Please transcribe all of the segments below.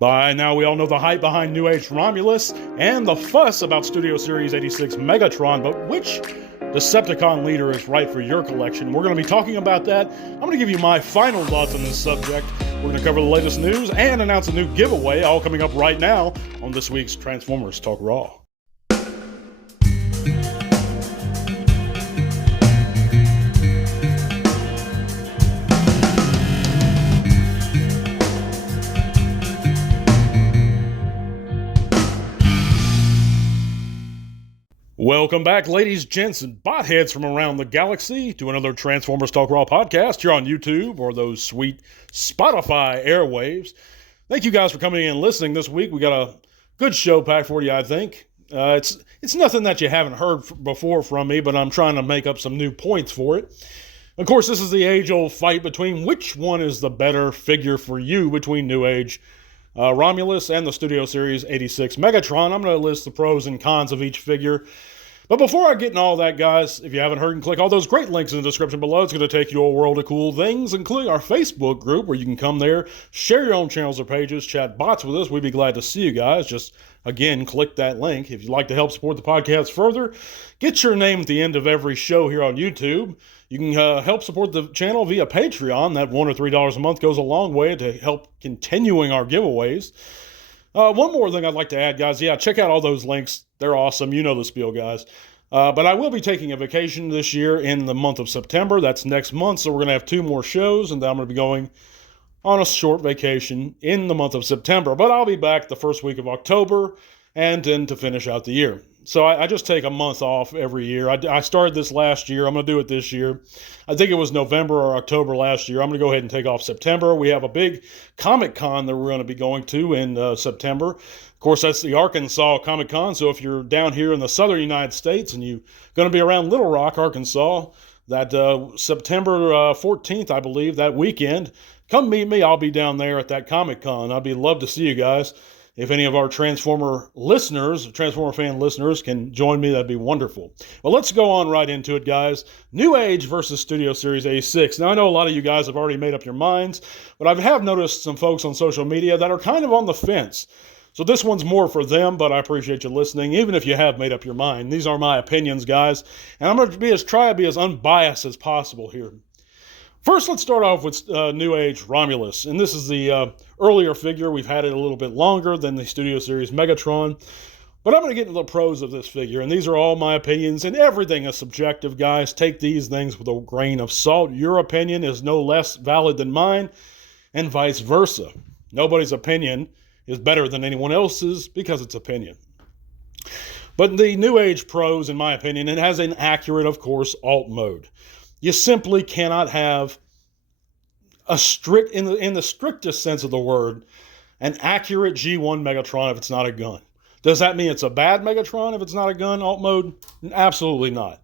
By now, we all know the hype behind New Age Romulus and the fuss about Studio Series 86 Megatron, but which Decepticon leader is right for your collection? We're going to be talking about that. I'm going to give you my final thoughts on this subject. We're going to cover the latest news and announce a new giveaway, all coming up right now on this week's Transformers Talk Raw. Welcome back, ladies, gents, and botheads from around the galaxy to another Transformers Talk Raw podcast here on YouTube or those sweet Spotify airwaves. Thank you guys for coming in and listening this week. We got a good show packed for you, I think. It's nothing that you haven't heard before from me, but I'm trying to make up some new points for it. Of course, this is the age-old fight between which one is the better figure for you between New Age Romulus and the Studio Series 86 Megatron. I'm going to list the pros and cons of each figure. But before I get into all that, guys, if you haven't heard, click all those great links in the description below. It's going to take you to a world of cool things, including our Facebook group, where you can come there, share your own channels or pages, chat bots with us. We'd be glad to see you guys. Just, again, click that link. If you'd like to help support the podcast further, get your name at the end of every show here on YouTube. You can help support the channel via Patreon. That $1 or $3 a month goes a long way to help continuing our giveaways. One more thing I'd like to add, guys. Yeah, check out all those links. They're awesome. You know the spiel, guys. But I will be taking a vacation this year in the month of September. That's next month, so we're going to have 2 more shows, and then I'm going to be going on a short vacation in the month of September. But I'll be back the first week of October and then to finish out the year. So I just take a month off every year. I started this last year. I'm going to do it this year. I think it was November or October last year. I'm going to go ahead and take off September. We have a big Comic Con that we're going to be going to in September. Of course, that's the Arkansas Comic Con. So if you're down here in the southern United States and you're going to be around Little Rock, Arkansas, that September 14th, I believe, that weekend, come meet me. I'll be down there at that Comic Con. I'd love to see you guys. If any of our Transformer fan listeners can join me, that'd be wonderful. Well, let's go on right into it, guys. New Age versus Studio Series 86. Now, I know a lot of you guys have already made up your minds, but I have noticed some folks on social media that are kind of on the fence. So this one's more for them, but I appreciate you listening, even if you have made up your mind. These are my opinions, guys, and I'm going to try to be as unbiased as possible here. First, let's start off with New Age Romulus, and this is the earlier figure. We've had it a little bit longer than the Studio Series Megatron, but I'm going to get into the pros of this figure, and these are all my opinions, and everything is subjective, guys. Take these things with a grain of salt. Your opinion is no less valid than mine, and vice versa. Nobody's opinion is better than anyone else's because it's opinion. But the New Age pros, in my opinion, it has an accurate, of course, alt mode. You simply cannot have a strict, in the strictest sense of the word, an accurate G1 Megatron if it's not a gun. Does that mean it's a bad Megatron if it's not a gun, alt mode? Absolutely not.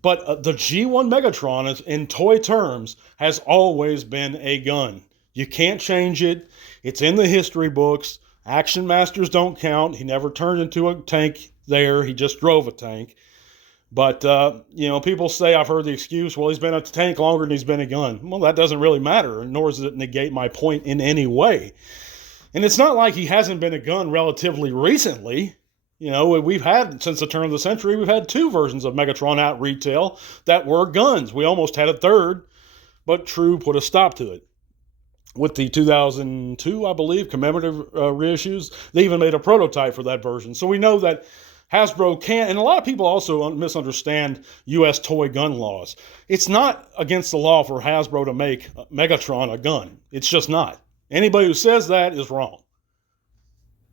But the G1 Megatron, in toy terms, has always been a gun. You can't change it. It's in the history books. Action Masters don't count. He never turned into a tank there. He just drove a tank. But, people say, I've heard the excuse, well, he's been a tank longer than he's been a gun. Well, that doesn't really matter, nor does it negate my point in any way. And it's not like he hasn't been a gun relatively recently. We've had, since the turn of the century, we've had 2 versions of Megatron out retail that were guns. We almost had a third, but True put a stop to it. With the 2002, I believe, commemorative reissues, they even made a prototype for that version. So we know that Hasbro can't, and a lot of people also misunderstand U.S. toy gun laws. It's not against the law for Hasbro to make Megatron a gun. It's just not. Anybody who says that is wrong.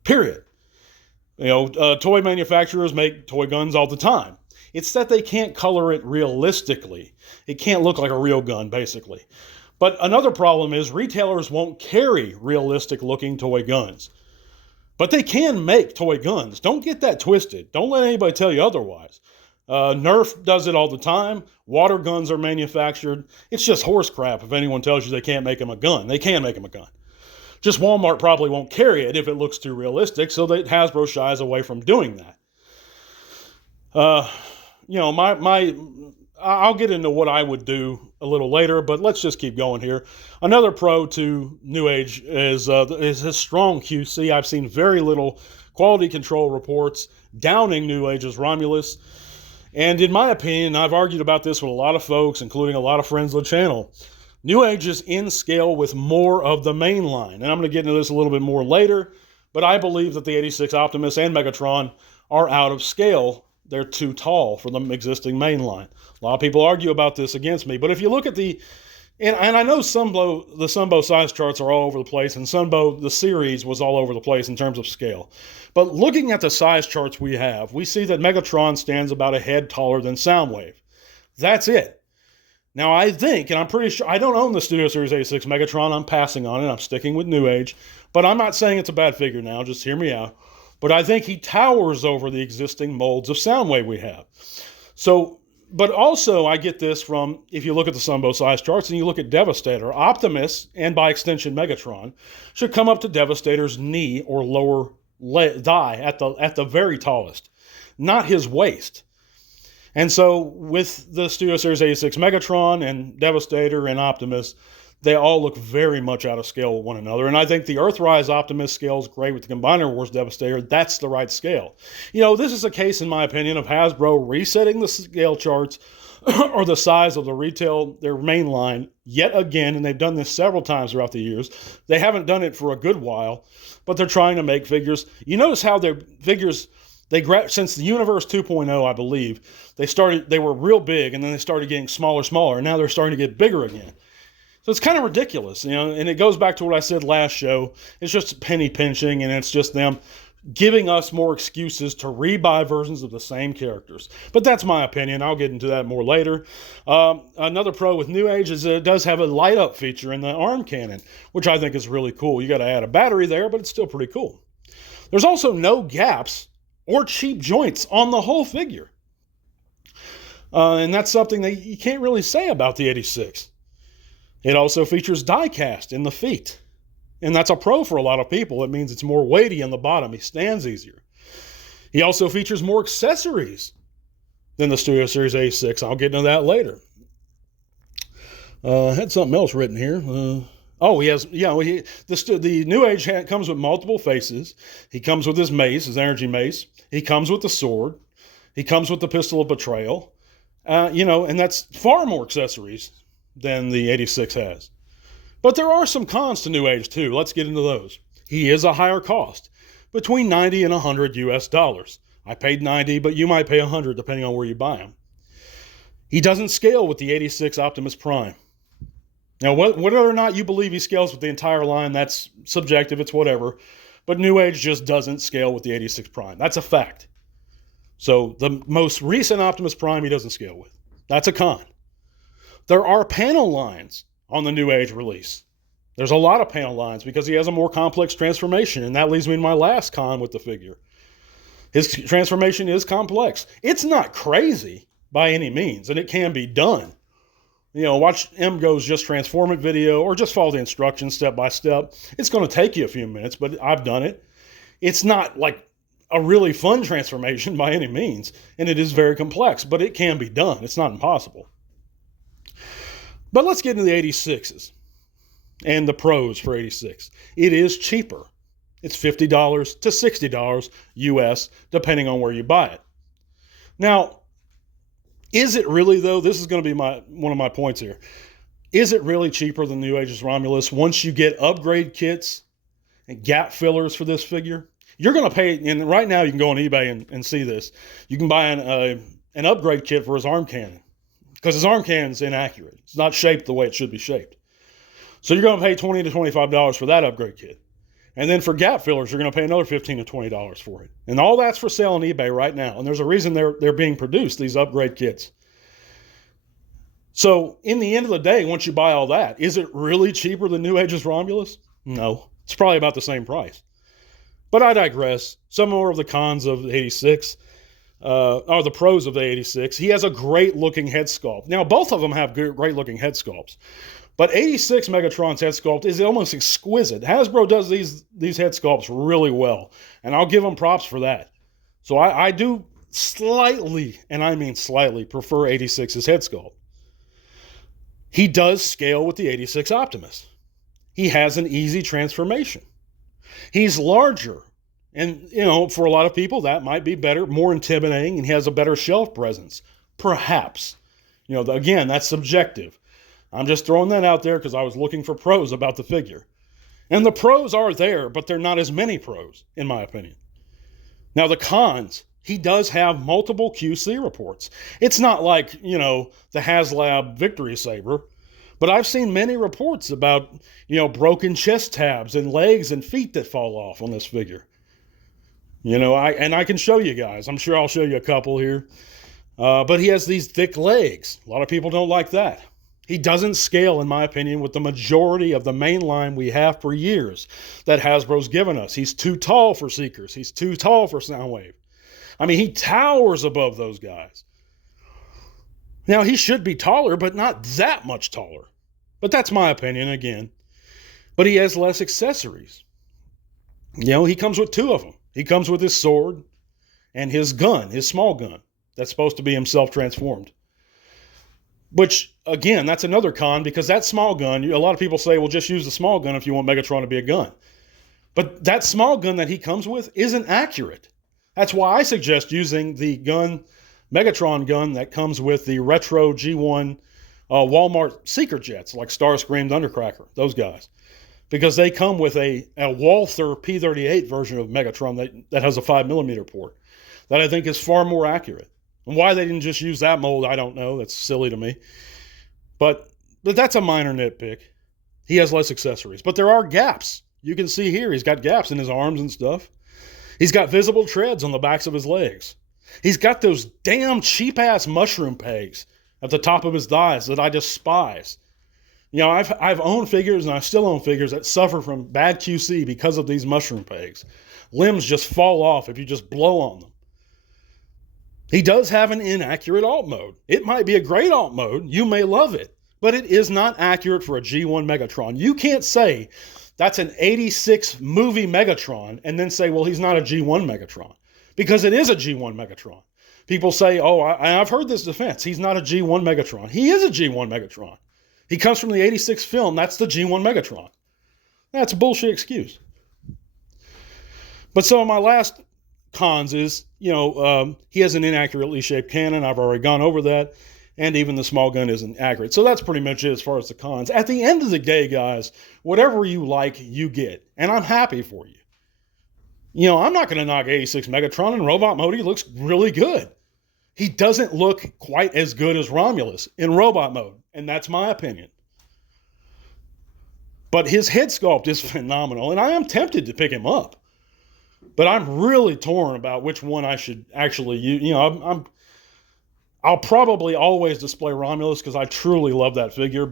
Period. Toy manufacturers make toy guns all the time. It's that they can't color it realistically. It can't look like a real gun, basically. But another problem is retailers won't carry realistic-looking toy guns. But they can make toy guns. Don't get that twisted. Don't let anybody tell you otherwise. Nerf does it all the time. Water guns are manufactured. It's just horse crap if anyone tells you they can't make them a gun. They can make them a gun. Just Walmart probably won't carry it if it looks too realistic, so that Hasbro shies away from doing that. My I'll get into what I would do a little later, but let's just keep going here. Another pro to New Age is his strong QC. I've seen very little quality control reports downing New Age's Romulus. And in my opinion, I've argued about this with a lot of folks, including a lot of friends of the channel, New Age is in scale with more of the main line. And I'm going to get into this a little bit more later, but I believe that the 86 Optimus and Megatron are out of scale. They're too tall for the existing main line. A lot of people argue about this against me, but if you look at the, and I know the Sunbow size charts are all over the place, and Sunbow, the series, was all over the place in terms of scale. But looking at the size charts we have, we see that Megatron stands about a head taller than Soundwave. That's it. Now, I think, and I'm pretty sure, I don't own the Studio Series 86 Megatron. I'm passing on it. I'm sticking with New Age. But I'm not saying it's a bad figure now. Just hear me out. But I think he towers over the existing molds of Soundwave we have. So, but also I get this from, if you look at the Sunbow size charts and you look at Devastator, Optimus, and by extension Megatron, should come up to Devastator's knee or lower thigh at the very tallest, not his waist. And so with the Studio Series 86 Megatron and Devastator and Optimus, they all look very much out of scale with one another. And I think the Earthrise Optimus scale is great with the Combiner Wars Devastator. That's the right scale. You know, this is a case, in my opinion, of Hasbro resetting the scale charts or the size of their main line yet again. And they've done this several times throughout the years. They haven't done it for a good while, but they're trying to make figures. You notice how their figures, since the Universe 2.0, I believe, they were real big, and then they started getting smaller, and now they're starting to get bigger again. So it's kind of ridiculous, you know, and it goes back to what I said last show. It's just penny pinching, and it's just them giving us more excuses to rebuy versions of the same characters. But that's my opinion. I'll get into that more later. Another pro with New Age is it does have a light-up feature in the arm cannon, which I think is really cool. You got to add a battery there, but it's still pretty cool. There's also no gaps or cheap joints on the whole figure. And that's something that you can't really say about the 86. It also features die-cast in the feet. And that's a pro for a lot of people. It means it's more weighty in the bottom. He stands easier. He also features more accessories than the Studio Series 86. I'll get into that later. I had something else written here. The New Age comes with multiple faces. He comes with his mace, his energy mace. He comes with the sword. He comes with the pistol of betrayal. And that's far more accessories than the 86 has. But there are some cons to New Age too. Let's get into those. He is a higher cost, between $90 and $100 US. I paid $90, but you might pay $100 depending on where you buy him. He doesn't scale with the 86 Optimus Prime. Now, whether or not you believe he scales with the entire line, that's subjective, it's whatever. But New Age just doesn't scale with the 86 Prime. That's a fact. So the most recent Optimus Prime he doesn't scale with. That's a con. There are panel lines on the New Age release. There's a lot of panel lines because he has a more complex transformation, and that leads me to my last con with the figure. His transformation is complex. It's not crazy by any means, and it can be done. You know, watch MGo's Just Transform It video, or just follow the instructions step by step. It's going to take you a few minutes, but I've done it. It's not like a really fun transformation by any means, and it is very complex, but it can be done. It's not impossible. But let's get into the 86s and the pros for 86. It is cheaper. It's $50 to $60 US, depending on where you buy it. Now, is it really, though? This is going to be one of my points here. Is it really cheaper than New Age's Romulus once you get upgrade kits and gap fillers for this figure? You're going to pay, and right now you can go on eBay and see this. You can buy an upgrade kit for his arm cannon, because his arm cannon's inaccurate. It's not shaped the way it should be shaped. So you're going to pay $20 to $25 for that upgrade kit. And then for gap fillers, you're going to pay another $15 to $20 for it. And all that's for sale on eBay right now. And there's a reason they're being produced, these upgrade kits. So in the end of the day, once you buy all that, is it really cheaper than New Age's Romulus? No. It's probably about the same price. But I digress. Some more of the cons of the 86. Or the pros of the 86. He has a great-looking head sculpt. Now, both of them have great-looking head sculpts. But 86 Megatron's head sculpt is almost exquisite. Hasbro does these head sculpts really well. And I'll give them props for that. So I do slightly, and I mean slightly, prefer 86's head sculpt. He does scale with the 86 Optimus. He has an easy transformation. He's larger. And, for a lot of people, that might be better, more intimidating, and he has a better shelf presence. Perhaps. Again, that's subjective. I'm just throwing that out there because I was looking for pros about the figure. And the pros are there, but they're not as many pros, in my opinion. Now, the cons, he does have multiple QC reports. It's not like, the HasLab Victory Saber, but I've seen many reports about, broken chest tabs and legs and feet that fall off on this figure. I can show you guys. I'm sure I'll show you a couple here. But he has these thick legs. A lot of people don't like that. He doesn't scale, in my opinion, with the majority of the main line we have for years that Hasbro's given us. He's too tall for Seekers. He's too tall for Soundwave. I mean, he towers above those guys. Now, he should be taller, but not that much taller. But that's my opinion, again. But he has less accessories. He comes with two of them. He comes with his sword and his gun, his small gun, that's supposed to be himself transformed. Which, again, that's another con, because that small gun, a lot of people say, well, just use the small gun if you want Megatron to be a gun. But that small gun that he comes with isn't accurate. That's why I suggest using the Megatron gun that comes with the retro G1 Walmart Seeker jets, like Starscream, Thundercracker, those guys. Because they come with a Walther P-38 version of Megatron that has a 5mm port that I think is far more accurate. And why they didn't just use that mold, I don't know. That's silly to me. But that's a minor nitpick. He has less accessories. But there are gaps. You can see here, he's got gaps in his arms and stuff. He's got visible treads on the backs of his legs. He's got those damn cheap-ass mushroom pegs at the top of his thighs that I despise. I've owned figures, and I still own figures that suffer from bad QC because of these mushroom pegs. Limbs just fall off if you just blow on them. He does have an inaccurate alt mode. It might be a great alt mode. You may love it. But it is not accurate for a G1 Megatron. You can't say that's an 86 movie Megatron and then say, well, he's not a G1 Megatron. Because it is a G1 Megatron. People say, oh, I've heard this defense. He's not a G1 Megatron. He is a G1 Megatron. He comes from the 86 film. That's the G1 Megatron. That's a bullshit excuse. But some of my last cons is, he has an inaccurately shaped cannon. I've already gone over that. And even the small gun isn't accurate. So that's pretty much it as far as the cons. At the end of the day, guys, whatever you like, you get. And I'm happy for you. I'm not going to knock 86 Megatron. In robot mode, he looks really good. He doesn't look quite as good as Romulus in robot mode. And that's my opinion. But his head sculpt is phenomenal. And I am tempted to pick him up. But I'm really torn about which one I should actually use. I'll probably always display Romulus because I truly love that figure.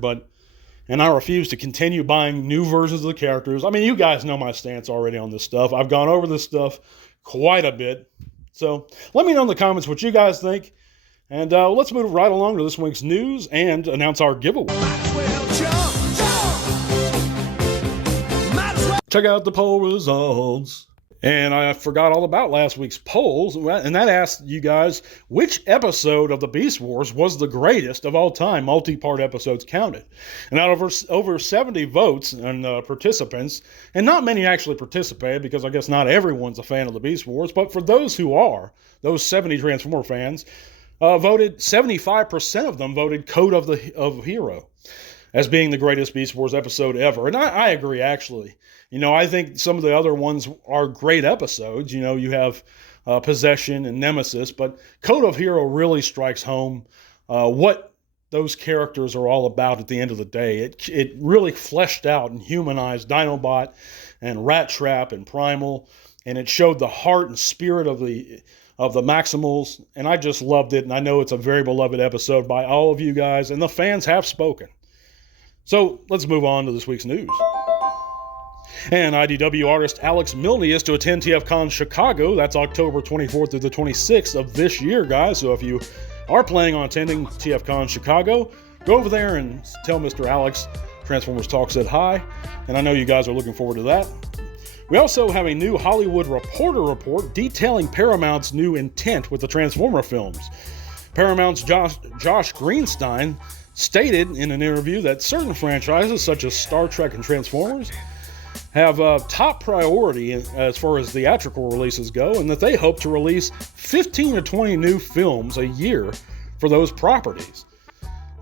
And I refuse to continue buying new versions of the characters. I mean, you guys know my stance already on this stuff. I've gone over this stuff quite a bit. So let me know in the comments what you guys think. And let's move right along to this week's news and announce our giveaway. Check out the poll results. And I forgot all about last week's polls, and that asked you guys which episode of the Beast Wars was the greatest of all time, multi-part episodes counted. And out of over 70 votes and participants, and not many actually participated because I guess not everyone's a fan of the Beast Wars, but for those who are, those 70 Transformer fans, voted, 75% of them voted Code of Hero as being the greatest Beast Wars episode ever. And I agree, actually. I think some of the other ones are great episodes. You have Possession and Nemesis, but Code of Hero really strikes home what those characters are all about at the end of the day. It really fleshed out and humanized Dinobot and Rat Trap and Primal, and it showed the heart and spirit of the Maximals, and I just loved it, and I know it's a very beloved episode by all of you guys, and the fans have spoken. So let's move on to this week's news. And IDW artist Alex Milne is to attend TFCon Chicago. That's October 24th through the 26th of this year, guys. So if you are planning on attending TFCon Chicago, go over there and tell Mr. Alex Transformers Talk said hi. And I know you guys are looking forward to that. We also have a new Hollywood Reporter report detailing Paramount's new intent with the Transformer films. Paramount's Josh Greenstein stated in an interview that certain franchises, such as Star Trek and Transformers, have top priority as far as theatrical releases go, and that they hope to release 15 to 20 new films a year for those properties.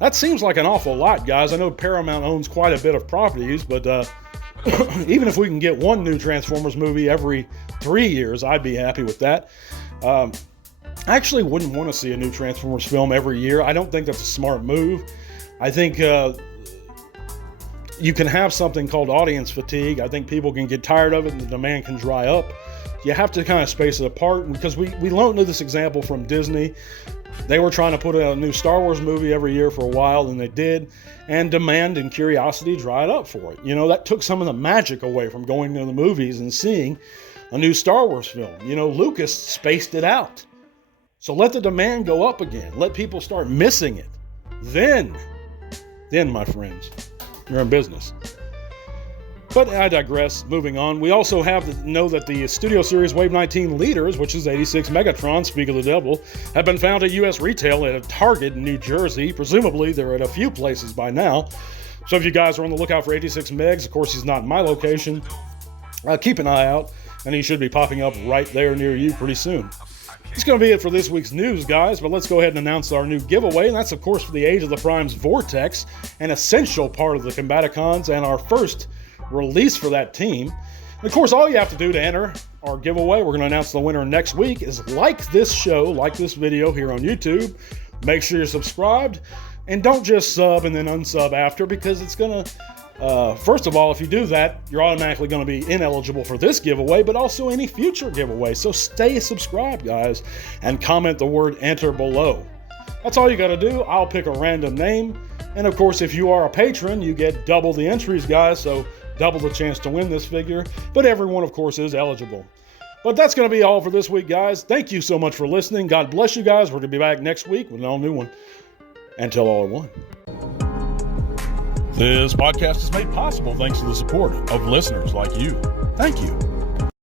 That seems like an awful lot, guys. I know Paramount owns quite a bit of properties, but even if we can get one new Transformers movie every 3 years, I'd be happy with that. I actually wouldn't want to see a new Transformers film every year. I don't think that's a smart move. I think you can have something called audience fatigue. I think people can get tired of it and the demand can dry up. You have to kind of space it apart, because we learned this example from Disney. They were trying to put out a new Star Wars movie every year for a while, and they did, and demand and curiosity dried up for it. You know, that took some of the magic away from going to the movies and seeing a new Star Wars film. You know, Lucas spaced it out. So let the demand go up again. Let people start missing it. Then, my friends, you're in business. But I digress. Moving on. We also have to know that the Studio Series Wave 19 leaders, which is 86 Megatron, Speak of the Devil, have been found at U.S. retail at a Target in New Jersey. Presumably, they're at a few places by now. So if you guys are on the lookout for 86 Megs, of course, he's not in my location. Keep an eye out, and he should be popping up right there near you pretty soon. That's going to be it for this week's news, guys, but let's go ahead and announce our new giveaway, and that's, of course, for the Age of the Prime's Vortex, an essential part of the Combaticons and our first release for that team. And of course, all you have to do to enter our giveaway, we're going to announce the winner next week, is like this show, like this video here on YouTube. Make sure you're subscribed, and don't just sub and then unsub after, because it's going to first of all, if you do that, you're automatically going to be ineligible for this giveaway, but also any future giveaway. So stay subscribed, guys, and comment the word enter below. That's all you got to do. I'll pick a random name. And of course, if you are a patron, you get double the entries, guys. So double the chance to win this figure. But everyone, of course, is eligible. But that's going to be all for this week, guys. Thank you so much for listening. God bless you guys. We're going to be back next week with an all new one. Until all are one. This podcast is made possible thanks to the support of listeners like you. Thank you.